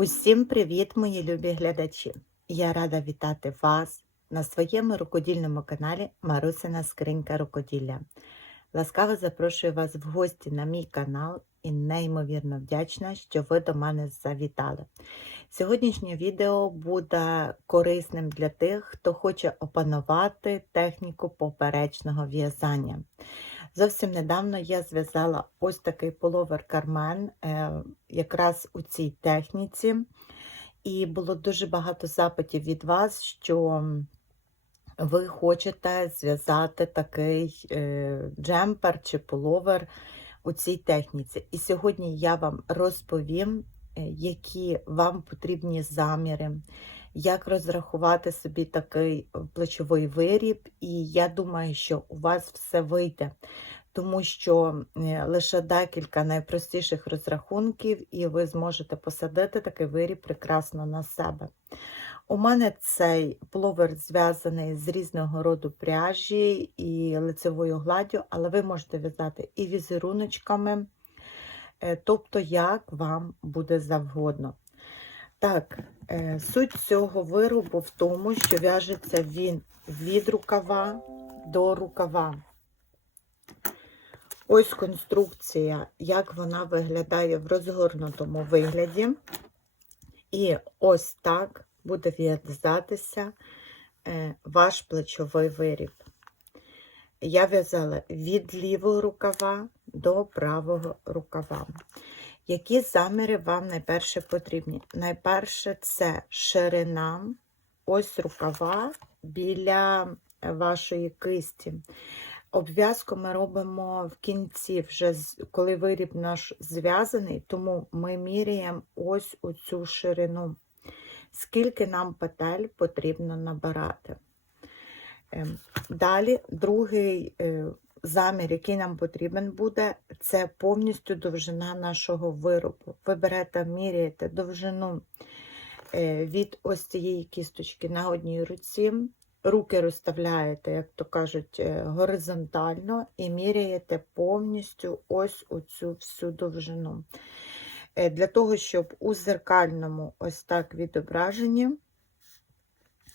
Усім привіт, мої любі глядачі! Я рада вітати вас на своєму рукодільному каналі Марусина Скринька Рукоділля. Ласкаво запрошую вас в гості на мій канал і неймовірно вдячна, що ви до мене завітали. Сьогоднішнє відео буде корисним для тих, хто хоче опанувати техніку поперечного в'язання. Зовсім недавно я зв'язала ось такий половер кармен е, якраз у цій техніці, і було дуже багато запитів від вас, що ви хочете зв'язати такий е, джемпер чи половер у цій техніці. І сьогодні я вам розповім, е, які вам потрібні заміри, як розрахувати собі такий плечовий виріб, і я думаю, що у вас все вийде, тому що е, лише декілька найпростіших розрахунків, і ви зможете посадити такий виріб прекрасно на себе. У мене цей пловер зв'язаний з різного роду пряжі і лицевою гладдю, але ви можете в'язати і візеруночками, е, тобто як вам буде завгодно. Так, е, суть цього виробу в тому, що в'яжеться він від рукава до рукава. Ось конструкція, як вона виглядає в розгорнутому вигляді. І ось так буде в'язатися е, ваш плечовий виріб. Я в'язала від лівого рукава до правого рукава. Які заміри вам найперше потрібні? Найперше це ширина, ось рукава біля вашої кисті. Обв'язку ми робимо в кінці, вже коли виріб наш зв'язаний, тому ми міряємо ось у цю ширину, скільки нам петель потрібно набирати. Ем, далі, другий е, замір, який нам потрібен буде, це повністю довжина нашого виробу. Ви берете, міряєте довжину е, від ось цієї кісточки на одній руці. Руки розставляєте, як то кажуть, е, горизонтально і міряєте повністю ось оцю всю довжину. Е, для того, щоб у зеркальному ось так відображенні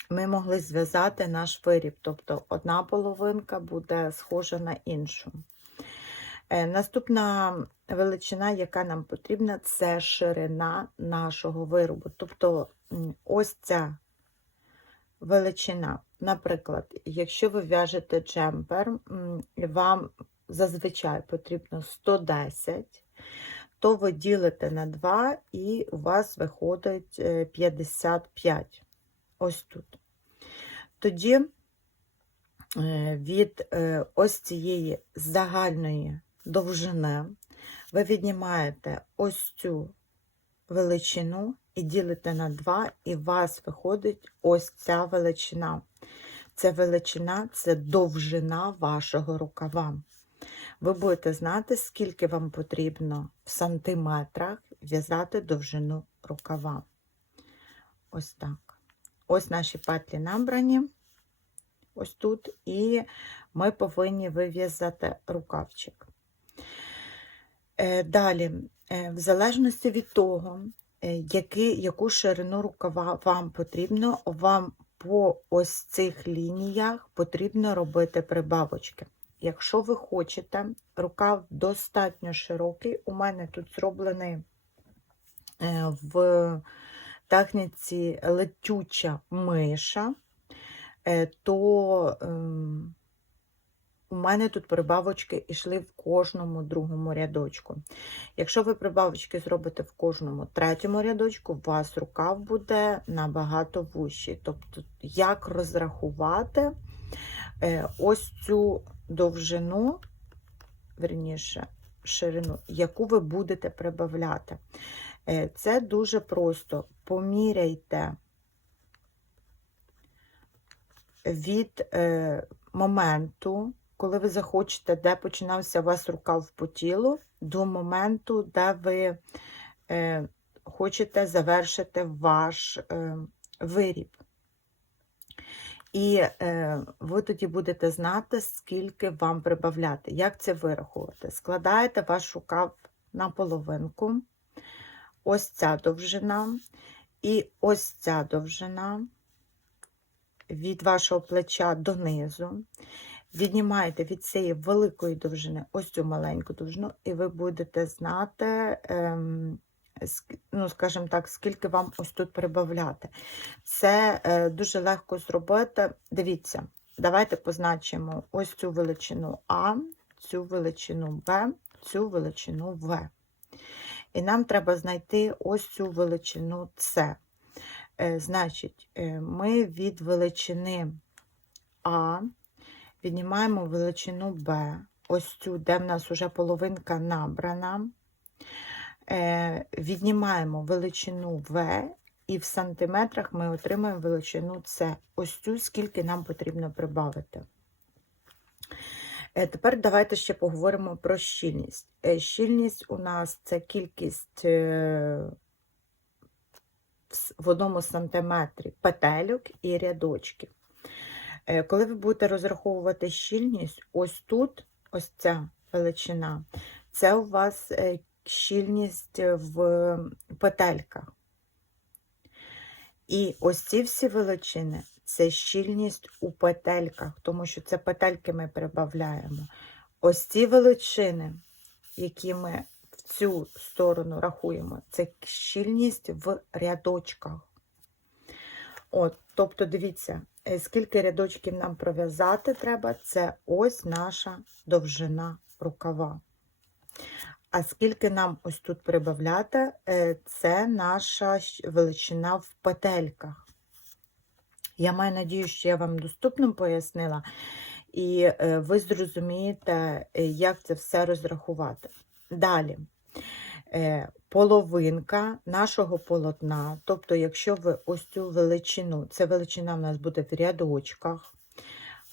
ми могли зв'язати наш виріб, тобто одна половинка буде схожа на іншу. Е, наступна величина, яка нам потрібна, це ширина нашого виробу. Тобто ось ця величина. Наприклад, якщо ви в'яжете джемпер, вам зазвичай потрібно 110, то ви ділите на 2 і у вас виходить 55. Ось тут. Тоді е, від е, ось цієї загальної довжини ви віднімаєте ось цю величину і ділите на 2, і у вас виходить ось ця величина. Це величина це довжина вашого рукава. Ви будете знати, скільки вам потрібно в сантиметрах в'язати довжину рукава. Ось так. Ось наші петлі набрані, ось тут, і ми повинні вив'язати рукавчик. Е, далі, е, в залежності від того, е, які, яку ширину рукава вам потрібно, вам по ось цих лініях потрібно робити прибавочки. Якщо ви хочете, рукав достатньо широкий, у мене тут зроблений в техніці летюча миша, то ем, у мене тут прибавочки йшли в кожному другому рядочку. Якщо ви прибавочки зробите в кожному третьому рядочку, у вас рукав буде набагато вущий. Тобто, як розрахувати е, ось цю довжину, верніше, ширину, яку ви будете прибавляти. Е, Це дуже просто. Поміряйте від е, моменту, коли ви захочете, де починався у вас рукав по тілу, до моменту, де ви е, хочете завершити ваш виріб. І е, ви тоді будете знати, скільки вам прибавляти. Як це вирахувати? Складаєте ваш рукав на половинку, ось ця довжина, і ось ця довжина від вашого плеча донизу. Віднімаєте від цієї великої довжини ось цю маленьку довжину, і ви будете знати, ск- ну, скажімо так, скільки вам ось тут прибавляти. Це е, дуже легко зробити. Дивіться, давайте позначимо ось цю величину А, цю величину Б, цю величину В. І нам треба знайти ось цю величину С. Е, Значить, е, ми від величини А віднімаємо величину Б, ось цю, де в нас вже половинка набрана. Е, Віднімаємо величину В, і в сантиметрах ми отримаємо величину С. Ось цю, скільки нам потрібно прибавити. Е, Тепер давайте ще поговоримо про щільність. Е, Щільність у нас це кількість в одному сантиметрі петельок і рядочків. Коли ви будете розраховувати щільність, ось тут, ось ця величина, це у вас щільність в петельках. І ось ці всі величини це щільність у петельках, тому що це петельки ми прибавляємо. Ось ці величини, які ми в цю сторону рахуємо, це щільність в рядочках. От, тобто, дивіться, е, скільки рядочків нам пров'язати треба, це ось наша довжина рукава. А скільки нам ось тут прибавляти, е, це наша величина в петельках. Я маю надію, що я вам доступно пояснила, і е, ви зрозумієте, е, як це все розрахувати. Далі. Половинка нашого полотна, тобто, якщо ви ось цю величину, це величина в нас буде в рядочках,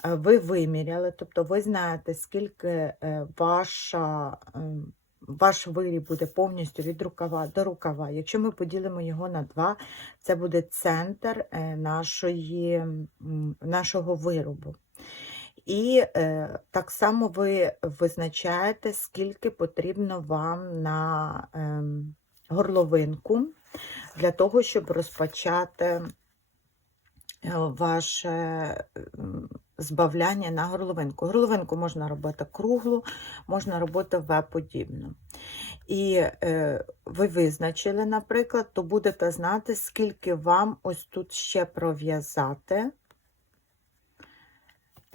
ви виміряли, тобто ви знаєте, скільки ваша, ем, ваш виріб буде повністю від рукава до рукава. Якщо ми поділимо його на два, це буде центр е, нашої, нашого виробу. І е, так само ви визначаєте, скільки потрібно вам на ем, горловинку для того, щоб розпочати е, ваше збавляння на горловинку. Горловинку можна робити круглу, можна робити В-подібну. І е, ви визначили, наприклад, то будете знати, скільки вам ось тут ще пров'язати.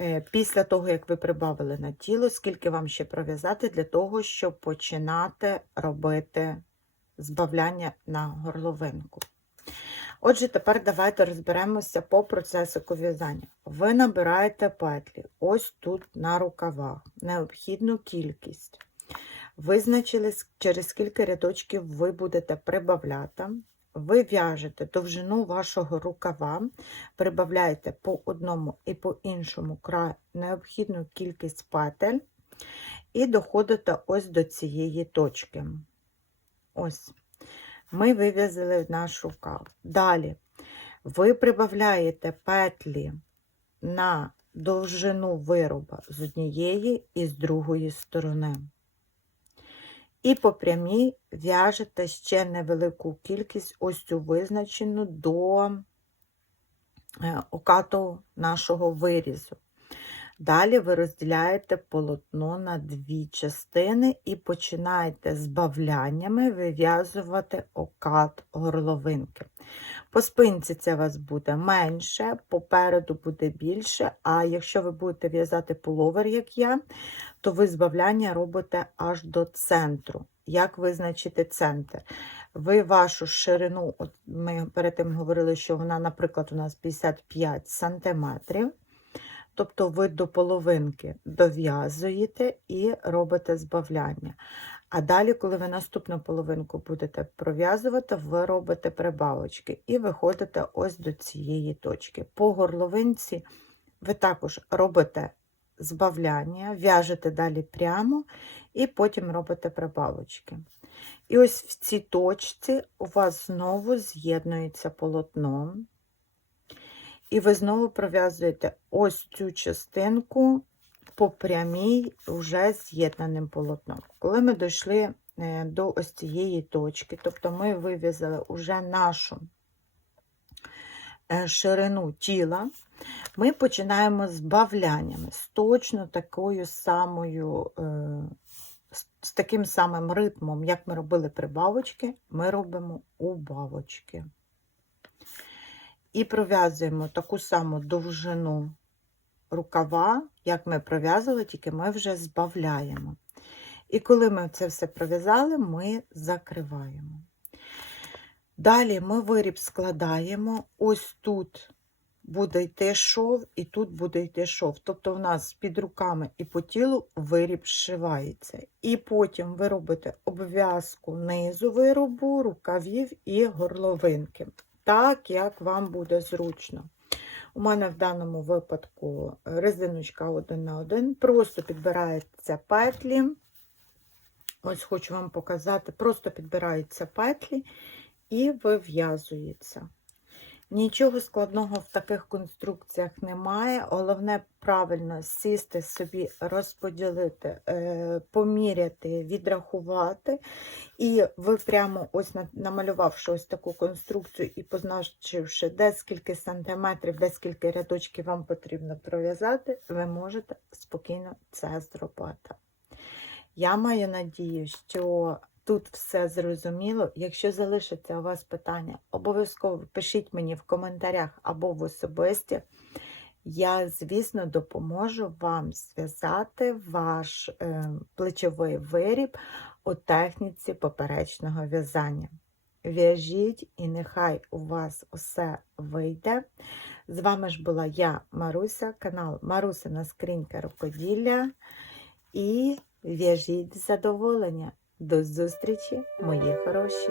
Е, Після того, як ви прибавили на тіло, скільки вам ще пров'язати для того, щоб починати робити збавляння на горловинку. Отже, тепер давайте розберемося по процесу в'язання. Ви набираєте петлі ось тут на рукавах, необхідну кількість. Визначили, через скільки рядочків ви будете прибавляти. Ви в'яжете довжину вашого рукава, прибавляєте по одному і по іншому краю необхідну кількість петель і доходите ось до цієї точки. Ось. Ми вив'язали наш рукав. Далі ви прибавляєте петлі на довжину вироба з однієї і з другої сторони. І по прямій в'яжете ще невелику кількість, ось цю визначену до е, окату нашого вирізу. Далі ви розділяєте полотно на дві частини і починаєте з бавляннями вив'язувати окат горловинки. По спинці це у вас буде менше, попереду буде більше. А якщо ви будете в'язати пуловер, як я, то ви збавляння робите аж до центру. Як визначити центр? Ви вашу ширину, от ми перед тим говорили, що вона, наприклад, у нас 55 сантиметрів. Тобто ви до половинки дов'язуєте і робите збавляння. А далі, коли ви наступну половинку будете пров'язувати, ви робите прибавочки і виходите ось до цієї точки. По горловинці ви також робите збавляння, в'яжете далі прямо і потім робите прибавочки. І ось в цій точці у вас знову з'єднується полотно. І ви знову пров'язуєте ось цю частинку по прямій вже з'єднаним полотном. Коли ми дійшли е, до ось цієї точки, тобто ми вив'язали вже нашу е, ширину тіла, ми починаємо з бавляннями, з точно такою самою, е, з- таким самим ритмом, як ми робили прибавочки, ми робимо убавочки. І пров'язуємо таку саму довжину рукава, як ми пров'язували, тільки ми вже збавляємо. І коли ми це все пров'язали, ми закриваємо. Далі ми виріб складаємо. Ось тут буде йти шов, і тут буде йти шов. Тобто, у нас під руками і по тілу виріб зшивається. І потім ви робите обв'язку низу виробу, рукавів і горловинки. Так, як вам буде зручно. У мене в даному випадку резиночка один на один, просто підбираються петлі. Ось хочу вам показати, просто підбираються петлі і вив'язується. Нічого складного в таких конструкціях немає. Головне правильно сісти собі, розподілити, е, поміряти, відрахувати. І ви прямо ось намалювавши ось таку конструкцію і позначивши, де скільки сантиметрів, де скільки рядочків вам потрібно пров'язати, ви можете спокійно це зробити. Я маю надію, що тут все зрозуміло. Якщо залишиться у вас питання, обов'язково пишіть мені в коментарях або в особисті. Я, звісно, допоможу вам зв'язати ваш е, плечовий виріб у техніці поперечного в'язання. В'яжіть і нехай у вас усе вийде. З вами ж була я, Маруся, канал Марусина Скринька Рукоділля. І в'яжіть задоволення. До зустрічі, мої хороші!